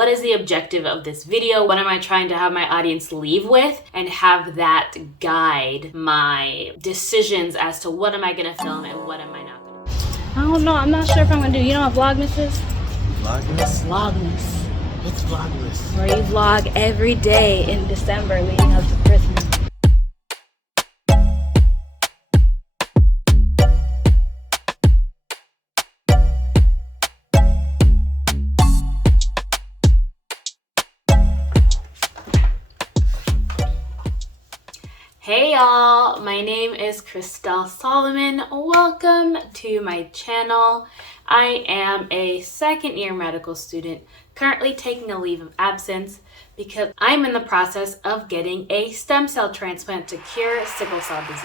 what is the objective of this video? What am I trying to have my audience leave with? And have that guide my decisions as to what am I gonna film and what am I not gonna film. I don't know. I'm not sure if I'm gonna do. You know what Vlogmas is? Vlogmas? Vlogmas. What's Vlogmas? Where you vlog every day in December leading up to Christmas. Hey y'all, my name is Christelle Solomon. Welcome to my channel. I am a second-year medical student currently taking a leave of absence because I'm in the process of getting a stem cell transplant to cure sickle cell disease.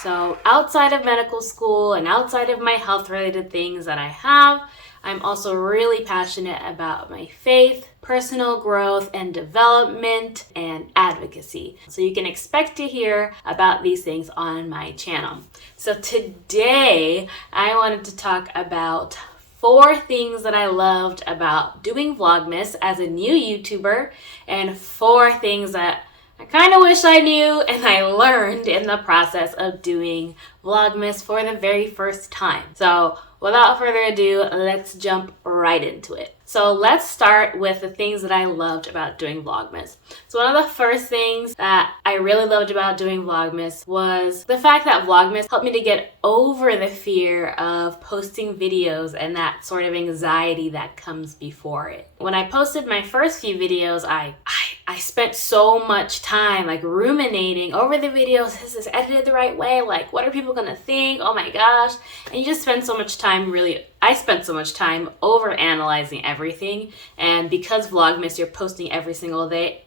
So outside of medical school and outside of my health-related things that I have, I'm also really passionate about my faith, personal growth and development, and advocacy. So you can expect to hear about these things on my channel. So today, I wanted to talk about 4 things that I loved about doing Vlogmas as a new YouTuber, and 4 things that I kind of wish I knew and I learned in the process of doing Vlogmas for the very first time. So without further ado, let's jump right into it. So let's start with the things that I loved about doing Vlogmas. So one of the first things that I really loved about doing Vlogmas was the fact that Vlogmas helped me to get over the fear of posting videos and that sort of anxiety that comes before it. When I posted my first few videos, I spent so much time like ruminating over the videos. Is this edited the right way? Like, what are people gonna think? Oh my gosh. And you just spend so much time I spent so much time over analyzing everything. And because Vlogmas, you're posting every single day,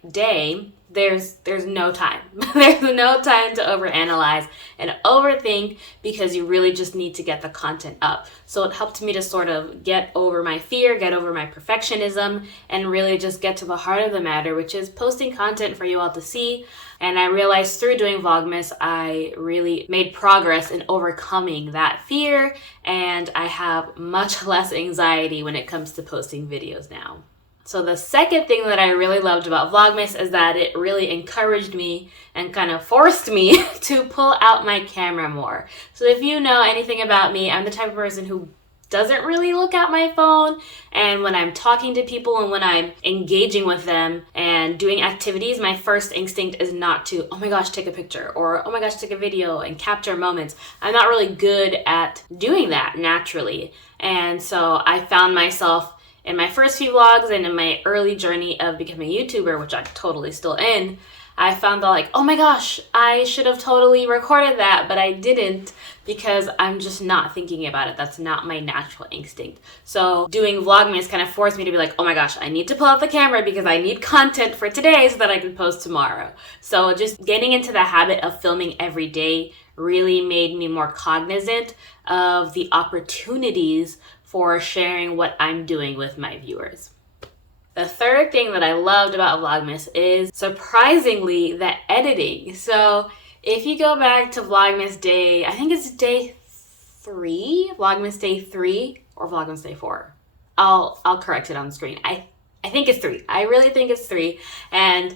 there's no time. There's no time to overanalyze and overthink because you really just need to get the content up. So it helped me to sort of get over my fear, get over my perfectionism, and really just get to the heart of the matter, which is posting content for you all to see. And I realized through doing Vlogmas, I really made progress in overcoming that fear, and I have much less anxiety when it comes to posting videos now. So the second thing that I really loved about Vlogmas is that it really encouraged me and kind of forced me to pull out my camera more. So if you know anything about me, I'm the type of person who doesn't really look at my phone, and when I'm talking to people and when I'm engaging with them and doing activities, my first instinct is not to, oh my gosh, take a picture, or oh my gosh, take a video and capture moments. I'm not really good at doing that naturally. And so I found myself in my first few vlogs and in my early journey of becoming a YouTuber, which I'm totally still in, I found that like, oh my gosh, I should have totally recorded that, but I didn't because I'm just not thinking about it. That's not my natural instinct. So doing Vlogmas kind of forced me to be like, oh my gosh, I need to pull out the camera because I need content for today so that I can post tomorrow. So just getting into the habit of filming every day really made me more cognizant of the opportunities for sharing what I'm doing with my viewers. The third thing that I loved about Vlogmas is surprisingly the editing. So if you go back to Vlogmas day, I think it's day 3, Vlogmas day 3 or Vlogmas day 4. I'll correct it on the screen. I think it's 3. I really think it's 3. And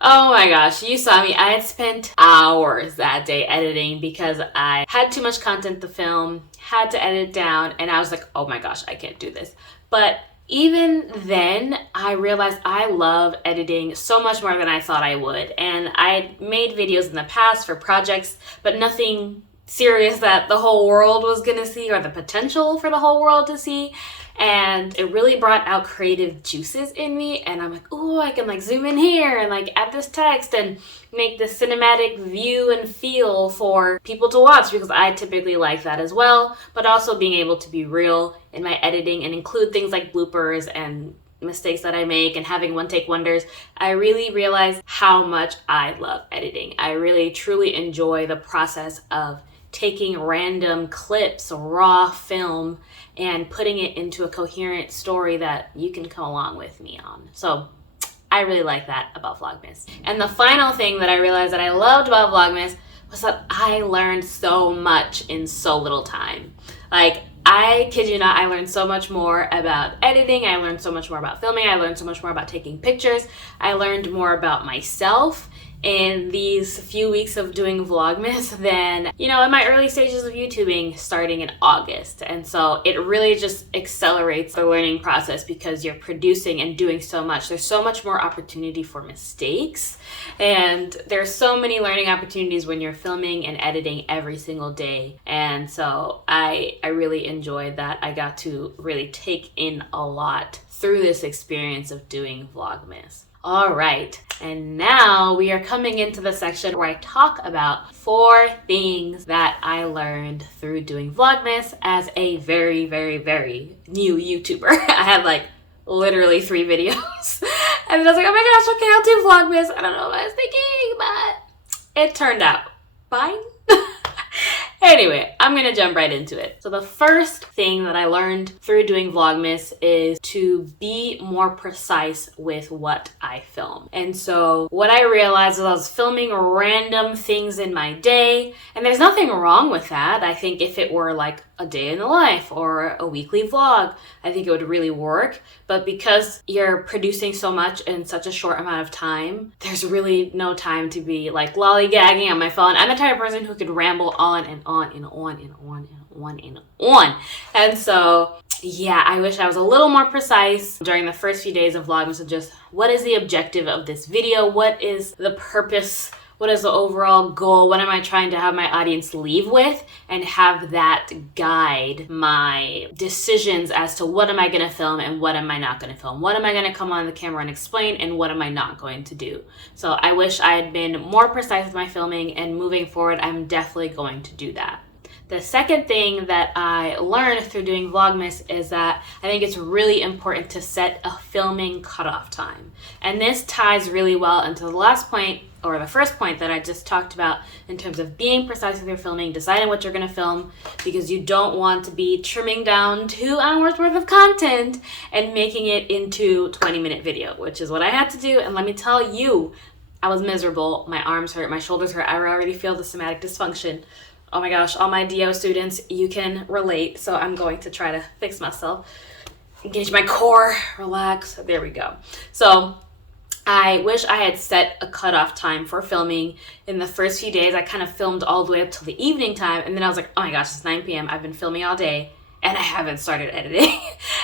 oh my gosh, you saw me. I had spent hours that day editing because I had too much content to film, had to edit it down, and I was like, oh my gosh, I can't do this. But even then, I realized I love editing so much more than I thought I would. And I made videos in the past for projects, but nothing serious that the whole world was gonna see or the potential for the whole world to see. And it really brought out creative juices in me, and I'm like, oh, I can like zoom in here and like add this text and make the cinematic view and feel for people to watch, because I typically like that as well, but also being able to be real in my editing and include things like bloopers and mistakes that I make and having one-take wonders. I really realized how much I love editing. I really truly enjoy the process of taking random clips, raw film, and putting it into a coherent story that you can come along with me on. So I really like that about Vlogmas. And the final thing that I realized that I loved about Vlogmas was that I learned so much in so little time. Like, I kid you not, I learned so much more about editing. I learned so much more about filming. I learned so much more about taking pictures. I learned more about myself in these few weeks of doing Vlogmas than, in my early stages of YouTubing starting in August. And so it really just accelerates the learning process because you're producing and doing so much. There's so much more opportunity for mistakes. And there's so many learning opportunities when you're filming and editing every single day. And so I really enjoyed that. I got to really take in a lot through this experience of doing Vlogmas. All right, and now we are coming into the section where I talk about 4 things that I learned through doing Vlogmas as a very, very, very new YouTuber. I had literally 3 videos. And I was like, oh my gosh, okay, I'll do Vlogmas. I don't know what I was thinking, but it turned out fine. Anyway, I'm gonna jump right into it. So the first thing that I learned through doing Vlogmas is to be more precise with what I film. And so what I realized was I was filming random things in my day, and there's nothing wrong with that. I think if it were like a day in the life or a weekly vlog, I think it would really work. But because you're producing so much in such a short amount of time, there's really no time to be lollygagging on my phone. I'm the type of person who could ramble on and on and on and on and on and on. And so, yeah, I wish I was a little more precise during the first few days of Vlogmas of just what is the objective of this video? What is the purpose? What is the overall goal? What am I trying to have my audience leave with? And have that guide my decisions as to what am I going to film and what am I not going to film? What am I going to come on the camera and explain and what am I not going to do? So I wish I had been more precise with my filming, and moving forward, I'm definitely going to do that. The second thing that I learned through doing Vlogmas is that I think it's really important to set a filming cutoff time. And this ties really well into the last point, or the first point that I just talked about in terms of being precise with your filming, deciding what you're gonna film, because you don't want to be trimming down 2 hours worth of content and making it into 20-minute video, which is what I had to do. And let me tell you, I was miserable. My arms hurt, my shoulders hurt. I already feel the somatic dysfunction. Oh my gosh, all my DO students, you can relate. So I'm going to try to fix myself, engage my core, relax. There we go. So I wish I had set a cutoff time for filming. In the first few days, I kind of filmed all the way up till the evening time. And then I was like, oh my gosh, it's 9 p.m. I've been filming all day and I haven't started editing.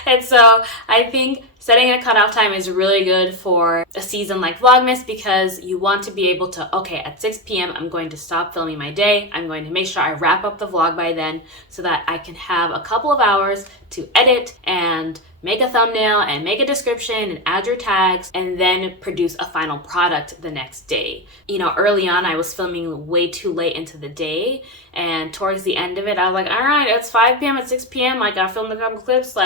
And so I think setting a cutoff time is really good for a season like Vlogmas, because you want to be able to, okay, at 6 p.m. I'm going to stop filming my day. I'm going to make sure I wrap up the vlog by then so that I can have a couple of hours to edit and make a thumbnail and make a description and add your tags and then produce a final product the next day. Early on I was filming way too late into the day, and towards the end of it I was like, all right, it's 5 p.m. at 6 p.m. I filmed a couple clips,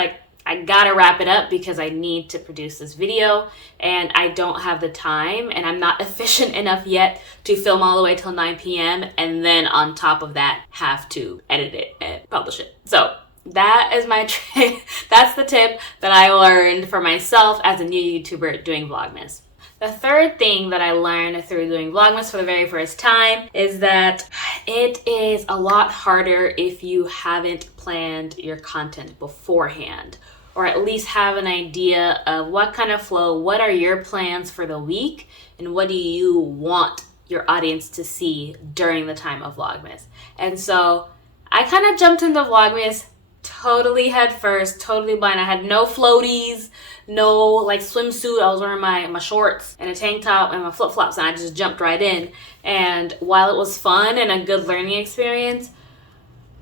I gotta wrap it up because I need to produce this video and I don't have the time and I'm not efficient enough yet to film all the way till 9 p.m. and then on top of that have to edit it and publish it. So that is my trick. That's the tip that I learned for myself as a new YouTuber doing Vlogmas. The third thing that I learned through doing Vlogmas for the very first time is that it is a lot harder if you haven't planned your content beforehand, or at least have an idea of what kind of flow, what are your plans for the week, and what do you want your audience to see during the time of Vlogmas. And so I kind of jumped into Vlogmas totally head first, totally blind. I had no floaties, no swimsuit. I was wearing my shorts and a tank top and my flip-flops, and I just jumped right in. And while it was fun and a good learning experience,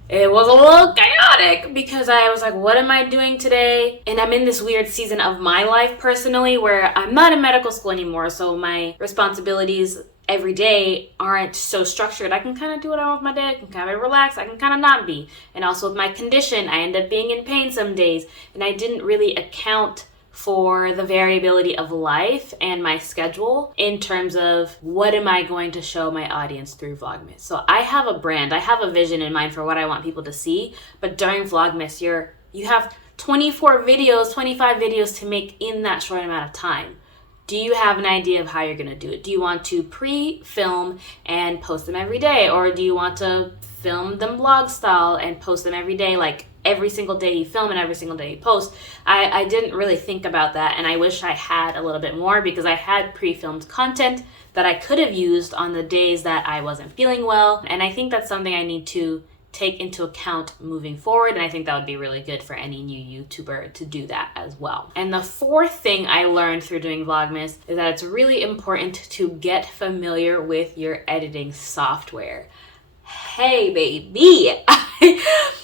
it was a little chaotic because I was like, what am I doing today? And I'm in this weird season of my life personally where I'm not in medical school anymore, so my responsibilities every day aren't so structured. I can kind of do what I want with my day. I can kind of relax. I can kind of not be. And also with my condition, I end up being in pain some days. And I didn't really account for the variability of life and my schedule in terms of what am I going to show my audience through Vlogmas. So I have a brand. I have a vision in mind for what I want people to see. But during Vlogmas, you have 24 videos, 25 videos to make in that short amount of time. Do you have an idea of how you're going to do it? Do you want to pre-film and post them every day? Or do you want to film them vlog style and post them every day, like every single day you film and every single day you post. I didn't really think about that, and I wish I had a little bit more, because I had pre-filmed content that I could have used on the days that I wasn't feeling well. And I think that's something I need to take into account moving forward, and I think that would be really good for any new YouTuber to do that as well. And the fourth thing I learned through doing Vlogmas is that it's really important to get familiar with your editing software. Hey baby!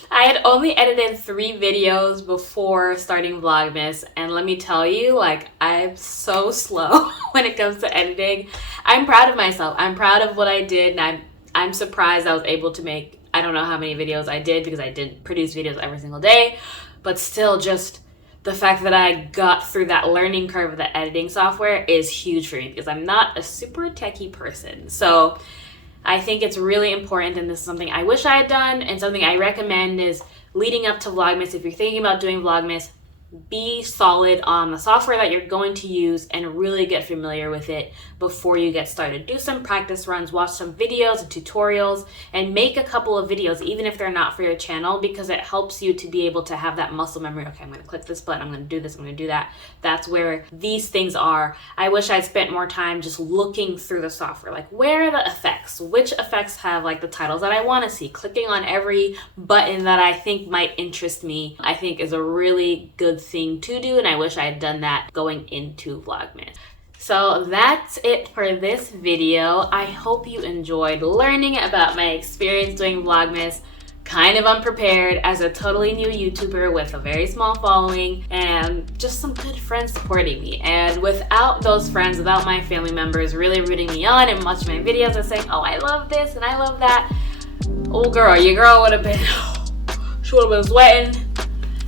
I had only edited 3 videos before starting Vlogmas, and let me tell you, like, I'm so slow when it comes to editing. I'm proud of myself. I'm proud of what I did, and I'm surprised I was able to make, I don't know how many videos I did, because I didn't produce videos every single day, but still, just the fact that I got through that learning curve of the editing software is huge for me, because I'm not a super techie person. So I think it's really important, and this is something I wish I had done, and something I recommend is leading up to Vlogmas. If you're thinking about doing Vlogmas, be solid on the software that you're going to use and really get familiar with it before you get started. Do some practice runs, watch some videos and tutorials, and make a couple of videos, even if they're not for your channel, because it helps you to be able to have that muscle memory. Okay, I'm going to click this button, I'm going to do this, I'm going to do that. That's where these things are. I wish I'd spent more time just looking through the software, like where are the effects? Which effects have like the titles that I want to see? Clicking on every button that I think might interest me, I think is a really good thing to do, and I wish I had done that going into Vlogmas. So that's it for this video. I hope you enjoyed learning about my experience doing Vlogmas, kind of unprepared as a totally new YouTuber with a very small following and just some good friends supporting me. And without those friends, without my family members really rooting me on and watching my videos and saying, oh, I love this and I love that, oh girl, your girl would have been, she would have been sweating,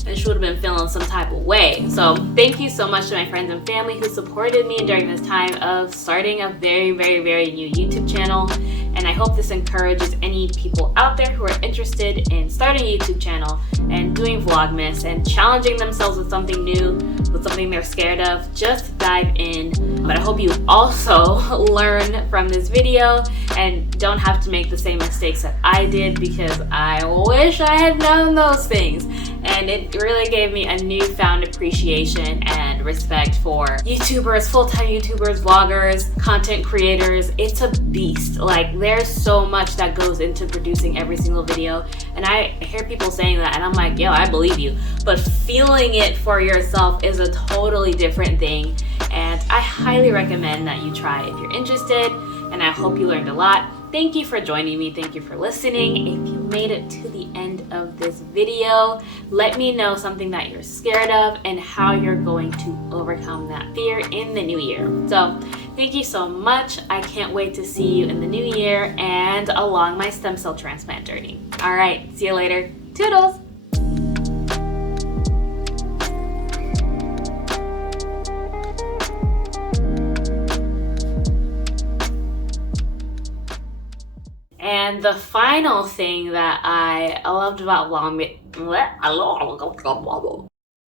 and she would have been feeling some type of way. So thank you so much to my friends and family who supported me during this time of starting a very, very, very new YouTube channel. And I hope this encourages any people out there who are interested in starting a YouTube channel and doing Vlogmas and challenging themselves with something new, with something they're scared of. Just dive in. But I hope you also learn from this video and don't have to make the same mistakes that I did, because I wish I had known those things. And it really gave me a newfound appreciation and respect for YouTubers, full-time YouTubers, vloggers, content creators. It's a beast. Like, there's so much that goes into producing every single video, and I hear people saying that and I'm like, yo, I believe you, but feeling it for yourself is a totally different thing, and I highly recommend that you try if you're interested, and I hope you learned a lot. Thank you for joining me. Thank you for listening. If you made it to the end of this video, let me know something that you're scared of and how you're going to overcome that fear in the new year. So thank you so much. I can't wait to see you in the new year and along my stem cell transplant journey. All right, see you later. Toodles! And the final thing that I loved about Vlogmas,